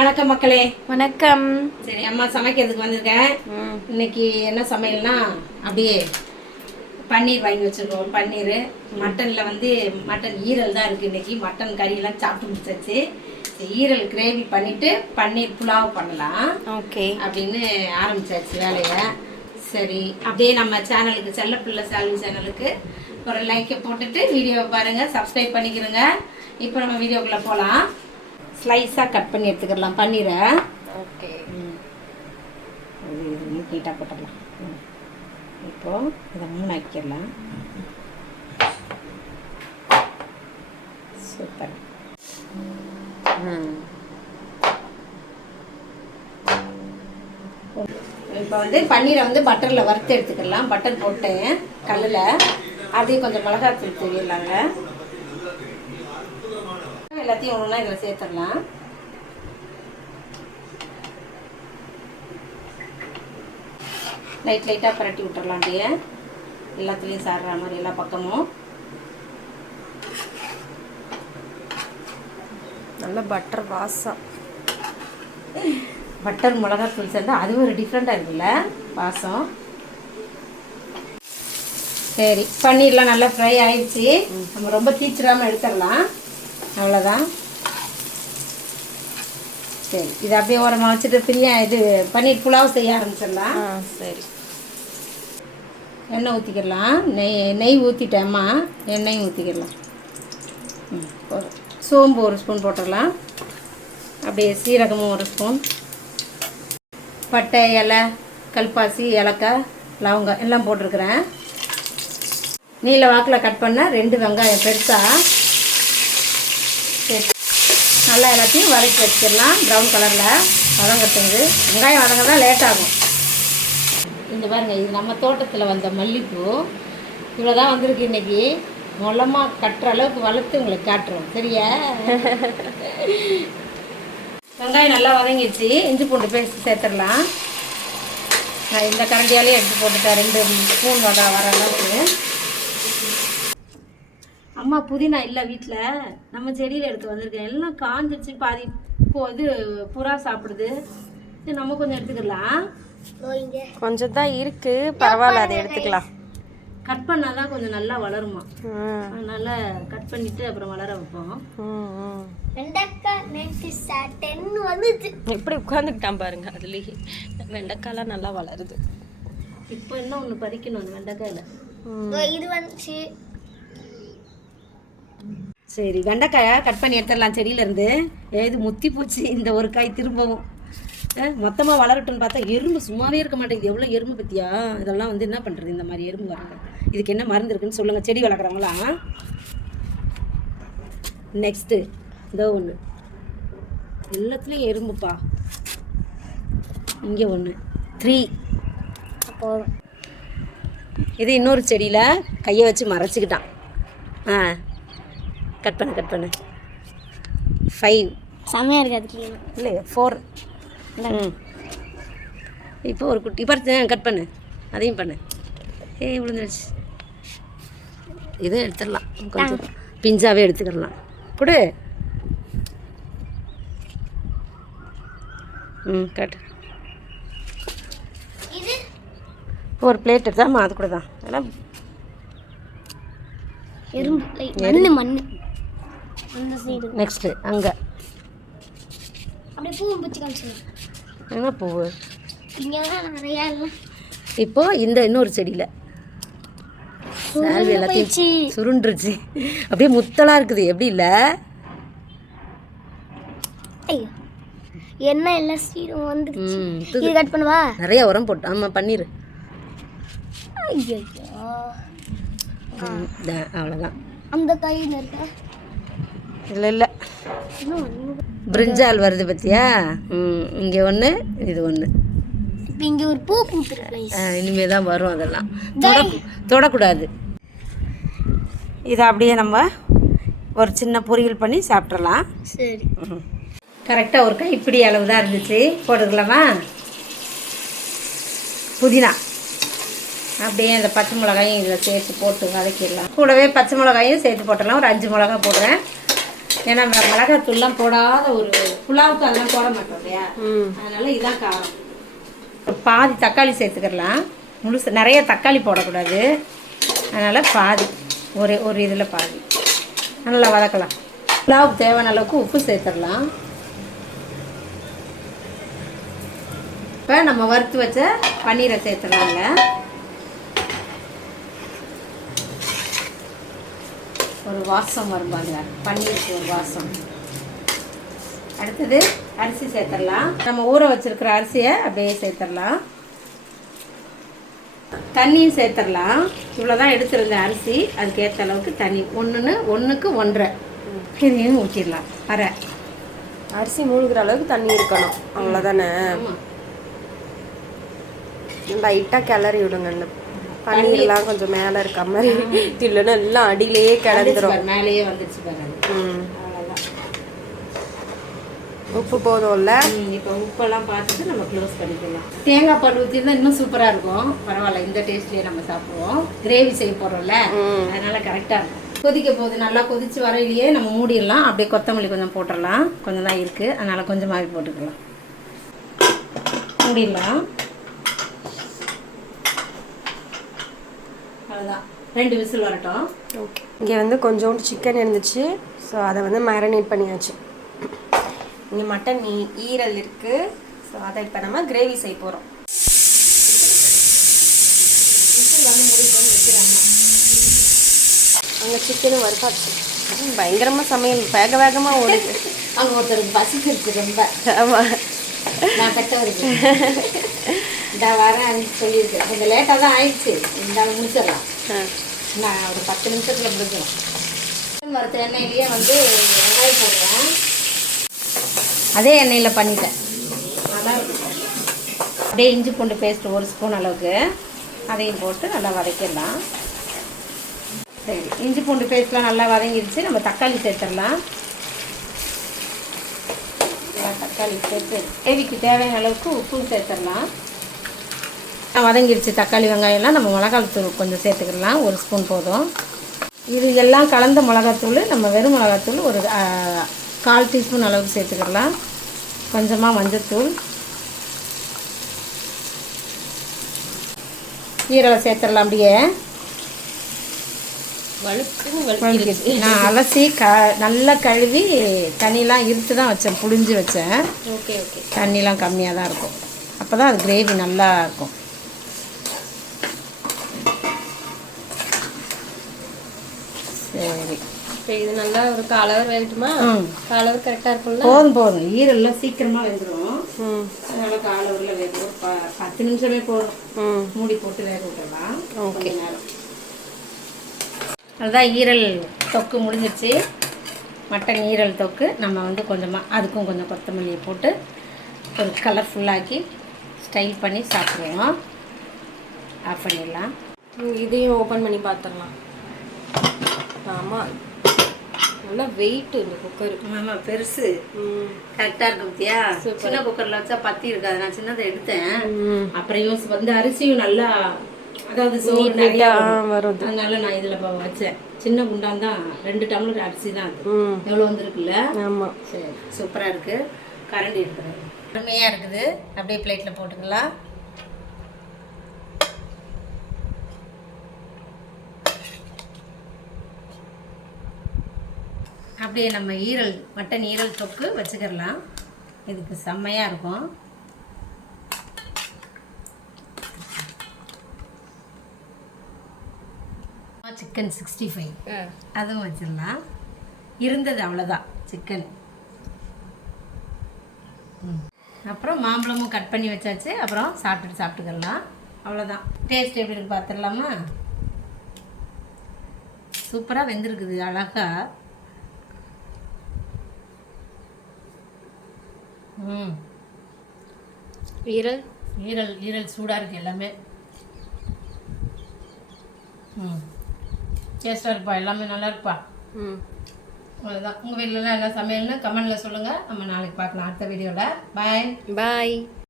வணக்கம் மக்களே. வணக்கம். சரி, அம்மா சமைக்கிறதுக்கு வந்திருக்கேன். இன்னைக்கு என்ன சமையல்னா, அப்படியே பன்னீர் வாங்கி வச்சுருக்கோம். பன்னீர் மட்டனில் வந்து மட்டன் ஈரல் தான் இருக்குது. இன்றைக்கி மட்டன் கறியெல்லாம் சாப்பிட்டு முடிச்சாச்சு. ஈரல் கிரேவி பண்ணிவிட்டு பன்னீர் புலாவ் பண்ணலாம் ஓகே அப்படின்னு ஆரம்பிச்சாச்சு வேலையை. சரி, அப்படியே நம்ம சேனலுக்கு செல்லப்பிள்ளை சால்வி சேனலுக்கு ஒரு லைக்கை போட்டுட்டு வீடியோவை பாருங்கள், சப்ஸ்கிரைப் பண்ணிக்கிறோங்க. இப்போ நம்ம வீடியோக்குள்ளே போகலாம். ஸ்லைஸாக கட் பண்ணி எடுத்துக்கலாம் பன்னீரை. ஓகே, நீட்டாக போட்டுடலாம். இப்போது இதை 3 ஆக்கிடலாம். சூப்பர். இப்போ வந்து பன்னீரை வந்து பட்டரில் வறுத்து எடுத்துக்கலாம். பட்டர் போட்டேன் கல்லில், அப்படியே கொஞ்சம் மிளகாத்தூள் தூவிடலாங்க. எல்லாத்தையும் ஒன்றுனா இதில் சேர்த்துடலாம். லைட்டாக பரட்டி விட்டுறலாம். அப்படியே எல்லாத்துலேயும் சாடுற மாதிரி எல்லா பக்கமும். நல்ல பட்டர் வாசம். பட்டர் மிளகாத்தூள் சேர்ந்தா அது ஒரு டிஃப்ரெண்ட்டாக இருக்குல்ல வாசம். சரி, பன்னீர்லாம் நல்லா ஃப்ரை ஆயிடுச்சு. நம்ம ரொம்ப தீச்சிடாமல் எடுத்துடலாம். அவ்வளோதான். சரி, இது அப்படியே ஓரமாக வச்சுட்டு ஃப்ரீயாக இது பன்னீர் புலாவ் செய்ய ஆரம்பிச்சிடலாம். சரி, எண்ணெய் ஊற்றிக்கிடலாம். நெய் ஊற்றிட்டேம்மா, எண்ணெயும் ஊற்றிக்கிடலாம். சோம்பு 1 ஸ்பூன் போட்டுடலாம். அப்படியே சீரகமும் 1 ஸ்பூன், பட்டை, இலை, கல்பாசி, ஏலக்காய், லவங்கம் எல்லாம் போட்டிருக்கிறேன். நீல வாக்கில் கட் பண்ண 2 வெங்காயம் பெருசாக நல்லா எல்லாத்தையும் வதக்கி வச்சுக்கலாம். ப்ரௌன் கலரில் வதங்கட்டுங்க. வெங்காயம் வதங்க தான் லேட் ஆகும். இந்த பாருங்க, இது நம்ம தோட்டத்தில் வந்த மல்லிப்பூ. இவ்வளோ தான் வந்திருக்கு இன்றைக்கி. மொல்லமாக கட்டுற அளவுக்கு வளர்த்து உங்களுக்கு காட்டுறோம். சரியா? வெங்காயம் நல்லா வதங்கிடுச்சு. இஞ்சி பூண்டு பேஸ்ட் சேர்த்துடலாம். நான் இந்த கரண்டியாலே எடுத்து போட்டுட்டேன். 2 ஸ்பூன் வர அளவுக்கு. அம்மா புதினா இல்லை வீட்டில், நம்ம செடியில் எடுத்து வந்திருக்கேன். எல்லாம் காஞ்சிடுச்சு. பாதி இது புறா சாப்பிடுது. சரி, நம்ம கொஞ்சம் எடுத்துக்கலாம். கொஞ்சம் தான் இருக்கு, பரவாயில்ல, அதை எடுத்துக்கலாம். கட் பண்ணால் தான் கொஞ்சம் நல்லா வளருமா. அதனால கட் பண்ணிட்டு அப்புறம் வளர வைப்போம். எப்படி உட்காந்துக்கிட்டான் பாருங்க, அதுலேயே வெண்டைக்காய்லாம் நல்லா வளருது. இப்போ இன்னும் ஒன்று பறிக்கணும் அந்த வெண்டைக்காயில். இது வந்துச்சு. சரி, வெண்டைக்காயை கட் பண்ணி எடுத்துடலாம் செடியிலேருந்து. இது முத்தி போச்சு இந்த ஒரு காய். திரும்பவும் மொத்தமாக வளரட்டும்னு பார்த்தா எறும்பு சும்மாவே இருக்க மாட்டேங்குது. எவ்வளோ எறும்பு பற்றியா? இதெல்லாம் வந்து என்ன பண்ணுறது? இந்த மாதிரி எறும்பு வர்றது, இதுக்கு என்ன மருந்து இருக்குன்னு சொல்லுங்கள் செடி வளர்க்குறவங்களாம். நெக்ஸ்ட்டு இதோ ஒன்று, எல்லாத்துலேயும் எறும்புப்பா. இங்கே ஒன்று 3. அப்போ இது இன்னொரு செடியில் கையை வச்சு மறைச்சிக்கிட்டான். கட் பண்ணு 5. செம்மையாக இருக்காது இல்லை 4. இப்போ ஒரு குட்டி பறிச்சு கட் பண்ணு, அதையும் பண்ணு. விழுந்துருச்சு. இதை எடுத்துடலாம். கொஞ்சம் பிஞ்சாவே எடுத்துக்கிடலாம். கொடு. கட். ஒரு பிளேட் எடுத்தாம்மா, அது கூட தான். அதெல்லாம் எறும்பு மண். நெக்ஸ்ட்டு அங்கே அப்படியே பூ பிடிச்சி காமிச்சிடலாம். என்ன பூவு? இங்கே நிறையா இல்லை. இப்போது இந்த இன்னொரு செடியில் சால்வி எல்லாத்தையும் சுருண்டுருச்சு. அப்படியே முத்தலாக இருக்குது. எப்படி இல்லை? ஐயோ, என்ன எல்லாம் சீரம் வந்து இது கட் பண்ணுவா. நிறைய உரம் போட்டு. ஆமாம், பன்னீர். ஐயோ, அவ்வளோதான். அந்த கையில் இருக்க இல்லை பிரிஞ்சால் வருது பற்றியா? இங்கே ஒன்று, இது ஒன்று. இப்போ இங்கே ஒரு பூ பூத்துருக்கு. இனிமேல் தான் வரும். அதெல்லாம் தொடக்கூடாது. இதை அப்படியே நம்ம ஒரு சின்ன பொரியல் பண்ணி சாப்பிட்றலாம். சரி, கரெக்டாக ஒரு கைப்பிடி அளவு தான் இருந்துச்சு. போட்டுக்கலாமா? புதினா அப்படியே அந்த பச்சை மிளகாயும் இதில் சேர்த்து போட்டு வதக்கிடலாம். கூடவே பச்சை மிளகாயும் சேர்த்து போட்டுடலாம். ஒரு 5 மிளகா போடுறேன். ஏன்னா மிளகாத்தூள்லாம் போடாத ஒரு புலாவுக்கு அதெல்லாம் போட மாட்டோம் இல்லையா, அதனால இதான் காரம். பாதி தக்காளி சேர்த்துக்கலாம், முழுசு நிறைய தக்காளி போடக்கூடாது, அதனால் பாதி ஒரு இதில் பாதி நல்லா வதக்கலாம். புலாவுக்கு தேவையான அளவுக்கு உப்பு சேர்த்துடலாம். இப்போ நம்ம வறுத்து வச்ச பன்னீரை சேர்த்துடலாங்க. ஒரு வாசம் வரும் பாருங்க, பன்னீருக்கு ஒரு வாசம். அடுத்தது அரிசி சேர்த்துடலாம். நம்ம ஊற வச்சிருக்கிற அரிசியை அப்படியே சேர்த்துடலாம். தண்ணியும் சேர்த்துடலாம். இவ்வளோதான் எடுத்துருந்த அரிசி, அதுக்கு ஏற்ற அளவுக்கு தண்ணி 1:1 1/2 இதையும் ஊற்றிடலாம். அரிசி மூழ்கிற அளவுக்கு தண்ணி இருக்கணும், அவ்வளோதானே. லைட்டாக கிளறி விடுங்க, பன்னீர்லாம் கொஞ்சம் மேலே இருக்க மாதிரி, இல்லைன்னா எல்லாம் அடியிலேயே கிளந்துரும். மேலேயே வந்துருச்சு பாருங்க. உப்பு போதும்ல. இப்போ உப்பெல்லாம் பார்த்துட்டு நம்ம க்ளோஸ் பண்ணிக்கலாம். தேங்காய் பால் ஊற்றிருந்தா இன்னும் சூப்பராக இருக்கும். பரவாயில்ல, இந்த டேஸ்ட்லேயே நம்ம சாப்பிடுவோம். கிரேவி செய்ய போகிறோம்ல, அதனால கரெக்டாக இருக்கும். கொதிக்க போகுது, நல்லா கொதிச்சு வரையிலேயே நம்ம மூடிடலாம். அப்படியே கொத்தமல்லி கொஞ்சம் போட்டுடலாம், கொஞ்சம் தான் இருக்குது, அதனால் கொஞ்சமாகவே போட்டுக்கலாம். மூடிடலாம். அவ்வளோதான், 2 விசில் வரட்டும். ஓகே, இங்கே வந்து கொஞ்சோண்டு சிக்கன் இருந்துச்சு, ஸோ அதை வந்து மேரினேட் பண்ணியாச்சு. இங்கே மட்டன் ஈரல் இருக்குது, ஸோ அதை இப்போ நம்ம கிரேவி செய்ய போகிறோம். விசில் வந்து முடிக்கணும்னு வைக்கிறாங்க. அங்கே சிக்கனும் வறுப்பாச்சு. பயங்கரமாக சமையல் வேகமாக ஓடுது. அவங்க ஒருத்தருக்கு பசிச்சிருச்சு ரொம்ப. ஆமாம், நான் கட்ட வருது இந்த வரேன் சொல்லியிருக்கேன். கொஞ்சம் லேட்டாக தான் ஆயிடுச்சு, இந்த முடிச்சிடலாம். நான் ஒரு 10 நிமிஷத்தில் முடிச்சிடலாம். வறுத்த எண்ணெயிலேயே வந்து வெங்காயம் போடுவேன். அதே எண்ணெயில் பண்ணிட்டேன், நல்லா இருக்கும். அப்படியே இஞ்சி பூண்டு பேஸ்ட் 1 ஸ்பூன் அளவுக்கு அதையும் போட்டு நல்லா வதக்கிடலாம். சரி, இஞ்சி பூண்டு பேஸ்ட்லாம் நல்லா வதங்கிடுச்சு. நம்ம தக்காளி சேர்த்துடலாம். தக்காளி சேர்த்து கிரேவிக்கு தேவையான அளவுக்கு உப்பும் சேர்த்துடலாம். வதங்கிடுச்சு தக்காளி வெங்காயம்லாம். நம்ம மிளகாத்தூள் கொஞ்சம் சேர்த்துக்கலாம், 1 ஸ்பூன் போதும். இது எல்லாம் கலந்த மிளகாத்தூள், நம்ம வெறும் மிளகாத்தூள் ஒரு 1/4 டீஸ்பூன் அளவுக்கு சேர்த்துக்கலாம். கொஞ்சமாக மஞ்சத்தூள், ஈரலை சேர்த்துடலாம். அப்படியே வழுக்கிடுச்சு. நான் அலசி நல்லா கழுவி தண்ணிலாம் இருத்து தான் வச்சேன், புழிஞ்சு வச்சேன். ஓகே ஓகே, தண்ணிலாம் கம்மியாக தான் இருக்கும், அப்போ தான் அது கிரேவி நல்லா இருக்கும். சரி, இப்போ இது நல்லா ஒரு 1/4 ஹவர் வேகட்டுமா? 1/4 ஹவர் கரெக்டாக இருக்கும்ல? போதும். ஈரெல்லாம் சீக்கிரமாக வெந்துடும், அதனால 1/4 ஹவரில் வேகும். 10 நிமிஷமே போதும். மூடி போட்டு வேக விட்டுடலாம். ஓகே, நேரம். அதுதான் ஈரல் தொக்கு முடிஞ்சிருச்சு. மட்டன் ஈரல் தொக்கு நம்ம வந்து கொஞ்சமாக அதுக்கும் கொஞ்சம் கொத்தமல்லியை போட்டு ஒரு கலர்ஃபுல்லாக்கி ஸ்டைல் பண்ணி சாப்பிடுவோம். ஆஃப் பண்ணிடலாம். இதையும் ஓப்பன் பண்ணி பார்த்துடலாம். ஆமாம், நல்லா வெயிட் இந்த குக்கர். ஆமாம், பெருசு, கரெக்டாக இருக்கும். பத்தியா, சின்ன குக்கரில் வச்சா பத்தி இருக்காது. நான் சின்னதை எடுத்தேன். அப்புறம் வந்து அரிசியும் நல்லா, அதாவது சோறு நிறையா வரும், அதனால நான் இதில் வச்சேன். சின்ன குண்டான் தான், 2 டம்ளர் அரிசி தான். அது எவ்வளோ வந்துருக்குல்ல? ஆமாம். சரி, சூப்பராக இருக்குது. கரண்டி இருக்குது, அருமையாக இருக்குது. அப்படியே பிளேட்டில் போட்டுக்கலாம். அப்படியே நம்ம மட்டன் ஈரல் தொக்கு வச்சுக்கிடலாம். இதுக்கு செம்மையாக இருக்கும். சிக்கன் 65 அதுவும் வச்சிடலாம். இருந்தது அவ்வளோதான் சிக்கன். அப்புறம் மாம்பழமும் கட் பண்ணி வச்சாச்சு. அப்புறம் சாப்பிட்டுக்கலாம். அவ்வளோதான். டேஸ்ட் எப்படி இருக்கு பார்த்துடலாமா? சூப்பராக வெந்திருக்குது, அழகா. ஈரல் சூடாக இருக்குது எல்லாமே. டேஸ்ட்டாக இருப்பா, எல்லாமே நல்லா இருப்பா. அதுதான். உங்கள் வீட்டிலலாம் என்ன சமையல்னு கமெண்டில் சொல்லுங்கள். நம்ம நாளைக்கு பார்க்கலாம் அடுத்த வீடியோவில். பாய்.